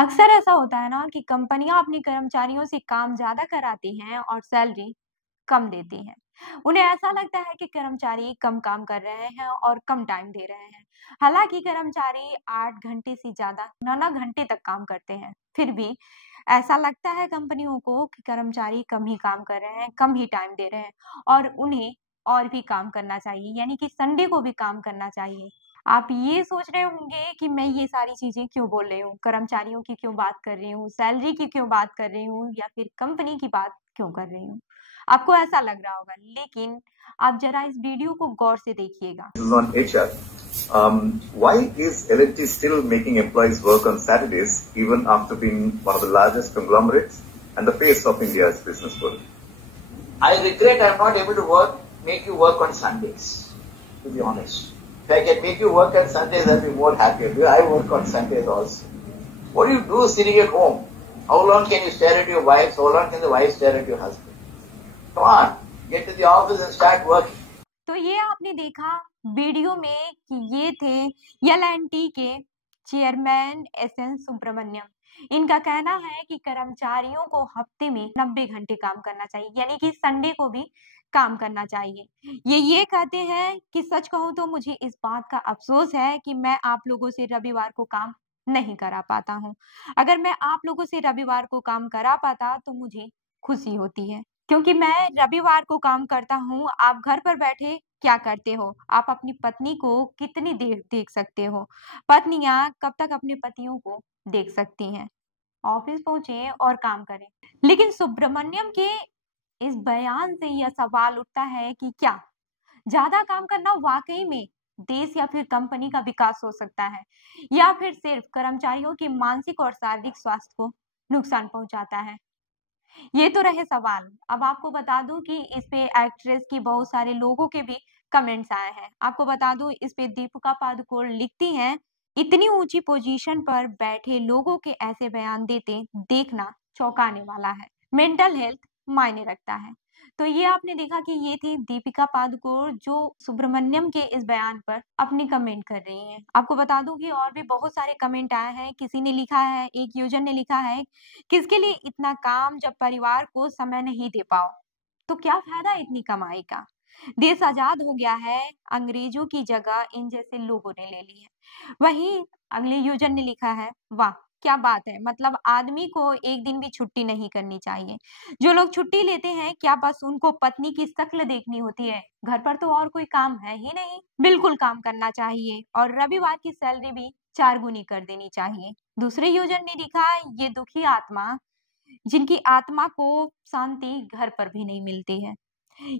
अक्सर ऐसा होता है ना कि कंपनियां अपने कर्मचारियों से काम ज्यादा कराती हैं और सैलरी कम देती हैं। उन्हें ऐसा लगता है कि कर्मचारी कम काम कर रहे हैं और कम टाइम दे रहे हैं। हालांकि कर्मचारी 8 घंटे से ज्यादा 9 घंटे तक काम करते हैं, फिर भी ऐसा लगता है कंपनियों को कि कर्मचारी कम ही काम कर रहे हैं, कम ही टाइम दे रहे हैं और उन्हें और भी काम करना चाहिए, यानी कि संडे को भी काम करना चाहिए। आप ये सोच रहे होंगे कि मैं ये सारी चीजें क्यों बोल रही हूँ, कर्मचारियों की क्यों बात कर रही हूँ, सैलरी की क्यों बात कर रही हूँ या फिर कंपनी की बात क्यों कर रही हूँ। आपको ऐसा लग रहा होगा, लेकिन आप जरा इस वीडियो को गौर से देखिएगा। This is on HR. Why is L&T still making employees work on Saturdays even after being one of the largest conglomerates and the face of India's business world? I regret I'm not able to make you work on Sundays, to be honest. If I can make you work on Sundays, I'll be more happier. Because I work on Sundays also. What do you do sitting at home? How long can you stare at your wife? How long can the wife stare at your husband? Come on, get to the office and start working. तो ये आपने देखा video में कि ये थे L&T के chairman SN. Subramaniam. इनका कहना है कि कर्मचारियों को हफ्ते में 90 घंटे काम करना चाहिए, यानी कि संडे को भी काम करना चाहिए। ये कहते हैं कि सच कहूं तो मुझे इस बात का अफसोस है कि मैं आप लोगों से रविवार को काम नहीं करा पाता हूं। अगर मैं आप लोगों से रविवार को काम करा पाता तो मुझे खुशी होती है, क्योंकि मैं रविवार को काम करता हूँ। आप घर पर बैठे क्या करते हो? आप अपनी पत्नी को कितनी देर देख सकते हो? पत्नियां कब तक अपने पतियों को देख सकती हैं? ऑफिस पहुंचे और काम करें। लेकिन सुब्रमण्यम के इस बयान से यह सवाल उठता है कि क्या ज्यादा काम करना वाकई में देश या फिर कंपनी का विकास हो सकता है, या फिर सिर्फ कर्मचारियों के मानसिक और शारीरिक स्वास्थ्य को नुकसान पहुंचाता है? ये तो रहे सवाल। अब आपको बता दूं कि इस पे एक्ट्रेस की बहुत सारे लोगों के भी कमेंट्स आए हैं। आपको बता दूं इस पे दीपिका पादुकोण लिखती हैं, इतनी ऊंची पोजीशन पर बैठे लोगों के ऐसे बयान देते देखना चौंकाने वाला है। मेंटल हेल्थ मायने रखता है। तो ये आपने देखा कि ये थी दीपिका पादुकोण जो सुब्रमण्यम के इस बयान पर अपनी कमेंट कर रही हैं। आपको बता दूं कि और भी बहुत सारे कमेंट आए हैं। किसी ने लिखा है, एक यूजर ने लिखा है, किसके लिए इतना काम जब परिवार को समय नहीं दे पाओ, तो क्या फायदा इतनी कमाई का? देश आजाद हो गया है, अंग्रेजों की जगह इन जैसे लोगों ने ले ली है। वहीं अगले यूजर ने लिखा है, वाह क्या बात है, मतलब आदमी को एक दिन भी छुट्टी नहीं करनी चाहिए। जो लोग छुट्टी लेते हैं क्या बस उनको पत्नी की शक्ल देखनी होती है? घर पर तो और कोई काम है ही नहीं। बिल्कुल काम करना चाहिए और रविवार की सैलरी भी 4 गुनी कर देनी चाहिए। दूसरे यूजर ने लिखा, ये दुखी आत्मा जिनकी आत्मा को शांति घर पर भी नहीं मिलती है,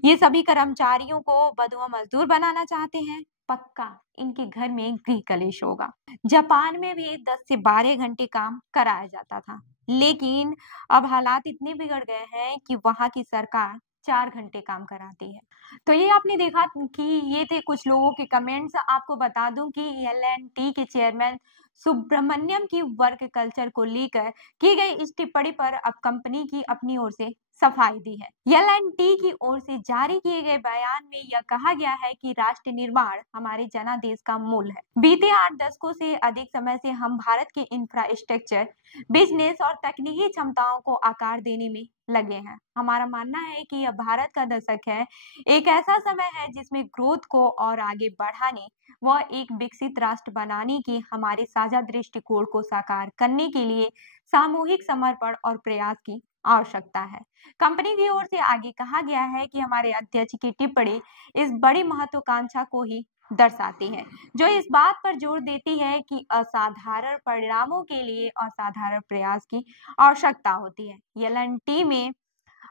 ये सभी कर्मचारियों को बंधुआ मजदूर बनाना चाहते हैं। पक्का इनके घर में गृह कलेश होगा। जापान में भी 10 से 12 घंटे काम कराया जाता था, लेकिन अब हालात इतने बिगड़ गए हैं कि वहां की सरकार 4 घंटे काम कराती है। तो ये आपने देखा कि ये थे कुछ लोगों के कमेंट्स। आपको बता दूं कि L&T के चेयरमैन सुब्रमण्यम की वर्क कल्चर को लेकर की गई इस टिप्पणी पर अब कंपनी की अपनी ओर से सफाई दी है। L&T की ओर से जारी किए गए बयान में यह कहा गया है कि राष्ट्र निर्माण हमारे जनादेश का मूल है। बीते 8 दशकों से अधिक समय से हम भारत के इंफ्रास्ट्रक्चर, बिजनेस और तकनीकी क्षमताओं को आकार देने में लगे हैं। हमारा मानना है कि यह भारत का दशक है, एक ऐसा समय है जिसमें ग्रोथ को और आगे बढ़ाने व एक विकसित राष्ट्र बनाने की हमारे साझा दृष्टिकोण को साकार करने के लिए सामूहिक समर्पण और प्रयास की आवश्यकता है। कंपनी की ओर से आगे कहा गया है कि हमारे अध्यक्ष की टिप्पणी इस बड़ी महत्वाकांक्षा को ही दर्शाती है, जो इस बात पर जोर देती है कि असाधारण परिणामों के लिए असाधारण प्रयास की आवश्यकता होती है। L&T में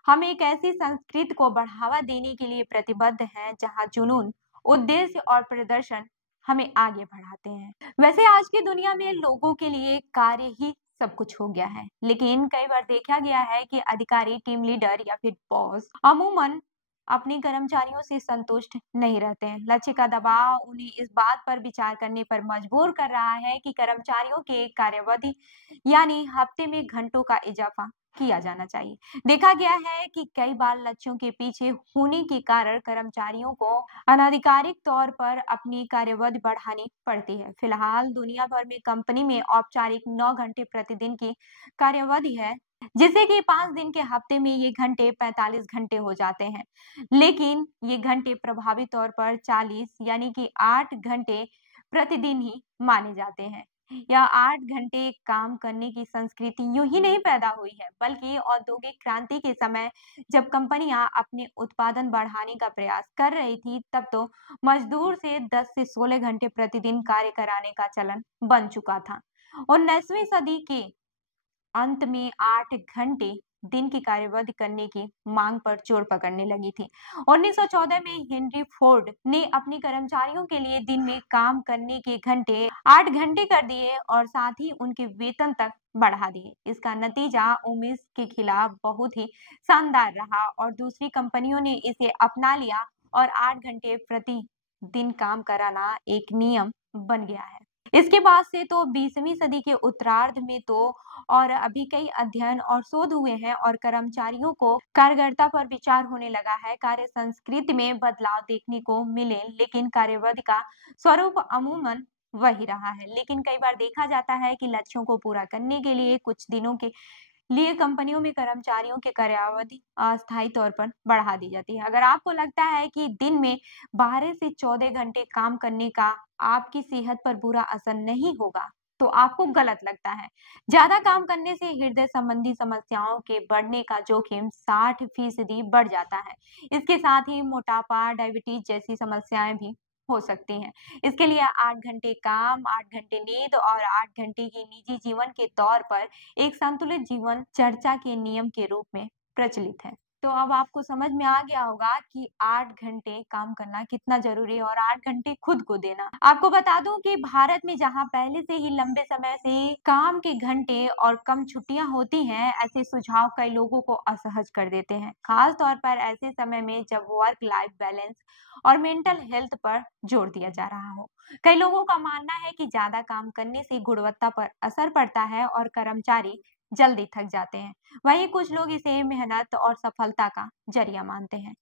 हम एक ऐसी संस्कृति को बढ़ावा देने के लिए प्रतिबद्ध हैं जहां जुनून, उद्देश्य और प्रदर्शन हमें आगे बढ़ाते हैं। वैसे आज की दुनिया में लोगों के लिए कार्य ही सब कुछ हो गया है, लेकिन कई बार देखा गया है कि अधिकारी, टीम लीडर या फिर बॉस अमूमन अपने कर्मचारियों से संतुष्ट नहीं रहते हैं। लक्ष्य का दबाव उन्हें इस बात पर विचार करने पर मजबूर कर रहा है कि कर्मचारियों के कार्यावधि यानी हफ्ते में घंटों का इजाफा किया जाना चाहिए। देखा गया है कि कई बार लक्ष्यों के पीछे होने के कारण कर्मचारियों को अनाधिकारिक तौर पर अपनी कार्यावधि बढ़ानी पड़ती है। फिलहाल दुनिया भर में कंपनी में औपचारिक 9 घंटे प्रतिदिन की कार्यावधि है, जिससे कि 5 दिन के हफ्ते में ये घंटे 45 घंटे हो जाते हैं। लेकिन ये घंटे प्रभावी तौर पर 40 यानी कि 8 घंटे प्रतिदिन ही माने जाते हैं। या 8 घंटे काम करने की संस्कृति यूं ही नहीं पैदा हुई है, बल्कि औद्योगिक क्रांति के समय जब कंपनियां अपने उत्पादन बढ़ाने का प्रयास कर रही थी, तब तो मजदूर से 10 से 16 घंटे प्रतिदिन कार्य कराने का चलन बन चुका था। 19वीं सदी के अंत में 8 घंटे दिन की कार्यवधि करने की मांग पर जोर पकड़ने लगी थी। 1914 में हेनरी फोर्ड ने अपने कर्मचारियों के लिए दिन में काम करने के घंटे 8 घंटे कर दिए और साथ ही उनके वेतन तक बढ़ा दिए। इसका नतीजा उमेश के खिलाफ बहुत ही शानदार रहा और दूसरी कंपनियों ने इसे अपना लिया और 8 घंटे प्रति दिन काम कराना एक नियम बन गया है। इसके बाद से तो 20वीं सदी के उत्तरार्ध में तो और अभी कई अध्ययन और शोध हुए हैं और कर्मचारियों को कार्यगरता पर विचार होने लगा है। कार्य संस्कृति में बदलाव देखने को मिले, लेकिन कार्यवधि का स्वरूप अमूमन वही रहा है। लेकिन कई बार देखा जाता है कि लक्ष्यों को पूरा करने के लिए कुछ दिनों के लिए कंपनियों में कर्मचारियों के कार्यावधि अस्थायी तौर पर बढ़ा दी जाती है। अगर आपको लगता है कि दिन में 12 से 14 घंटे काम करने का आपकी सेहत पर बुरा असर नहीं होगा, तो आपको गलत लगता है। ज्यादा काम करने से हृदय संबंधी समस्याओं के बढ़ने का जोखिम 60% बढ़ जाता है। इसके साथ ही मोटापा, डायबिटीज जैसी समस्याएं भी हो सकती हैं। इसके लिए 8 घंटे काम, 8 घंटे नींद और 8 घंटे की निजी जीवन के तौर पर एक संतुलित जीवन चर्चा के नियम के रूप में प्रचलित है। तो अब आपको समझ में आ गया होगा कि 8 घंटे काम करना कितना जरूरी है और 8 घंटे खुद को देना। आपको बता दूं कि भारत में जहां पहले से ही लंबे समय से काम के घंटे और कम छुट्टियां होती हैं, ऐसे सुझाव कई लोगों को असहज कर देते हैं, खास तौर पर ऐसे समय में जब वर्क लाइफ बैलेंस और मेंटल हेल्थ पर जोर दिया जा रहा हो। कई लोगों का मानना है कि ज्यादा काम करने से गुणवत्ता पर असर पड़ता है और कर्मचारी जल्दी थक जाते हैं। वहीं कुछ लोग इसे मेहनत और सफलता का जरिया मानते हैं।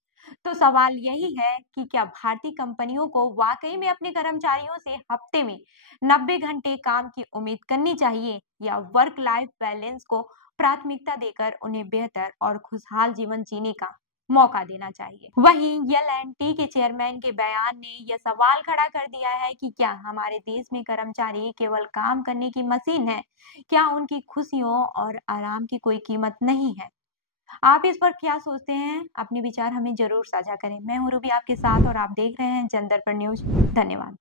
तो सवाल यही है कि क्या भारतीय कंपनियों को वाकई में अपने कर्मचारियों से हफ्ते में 90 घंटे काम की उम्मीद करनी चाहिए या वर्क लाइफ बैलेंस को प्राथमिकता देकर उन्हें बेहतर और खुशहाल जीवन जीने का मौका देना चाहिए। वहीं एल&टी के चेयरमैन के बयान ने यह सवाल खड़ा कर दिया है कि क्या हमारे देश में कर्मचारी केवल काम करने की मशीन है? क्या उनकी खुशियों और आराम की कोई कीमत नहीं है? आप इस पर क्या सोचते हैं? अपने विचार हमें जरूर साझा करें। मैं हूं रूबी आपके साथ और आप देख रहे हैं जन दर्पण न्यूज। धन्यवाद।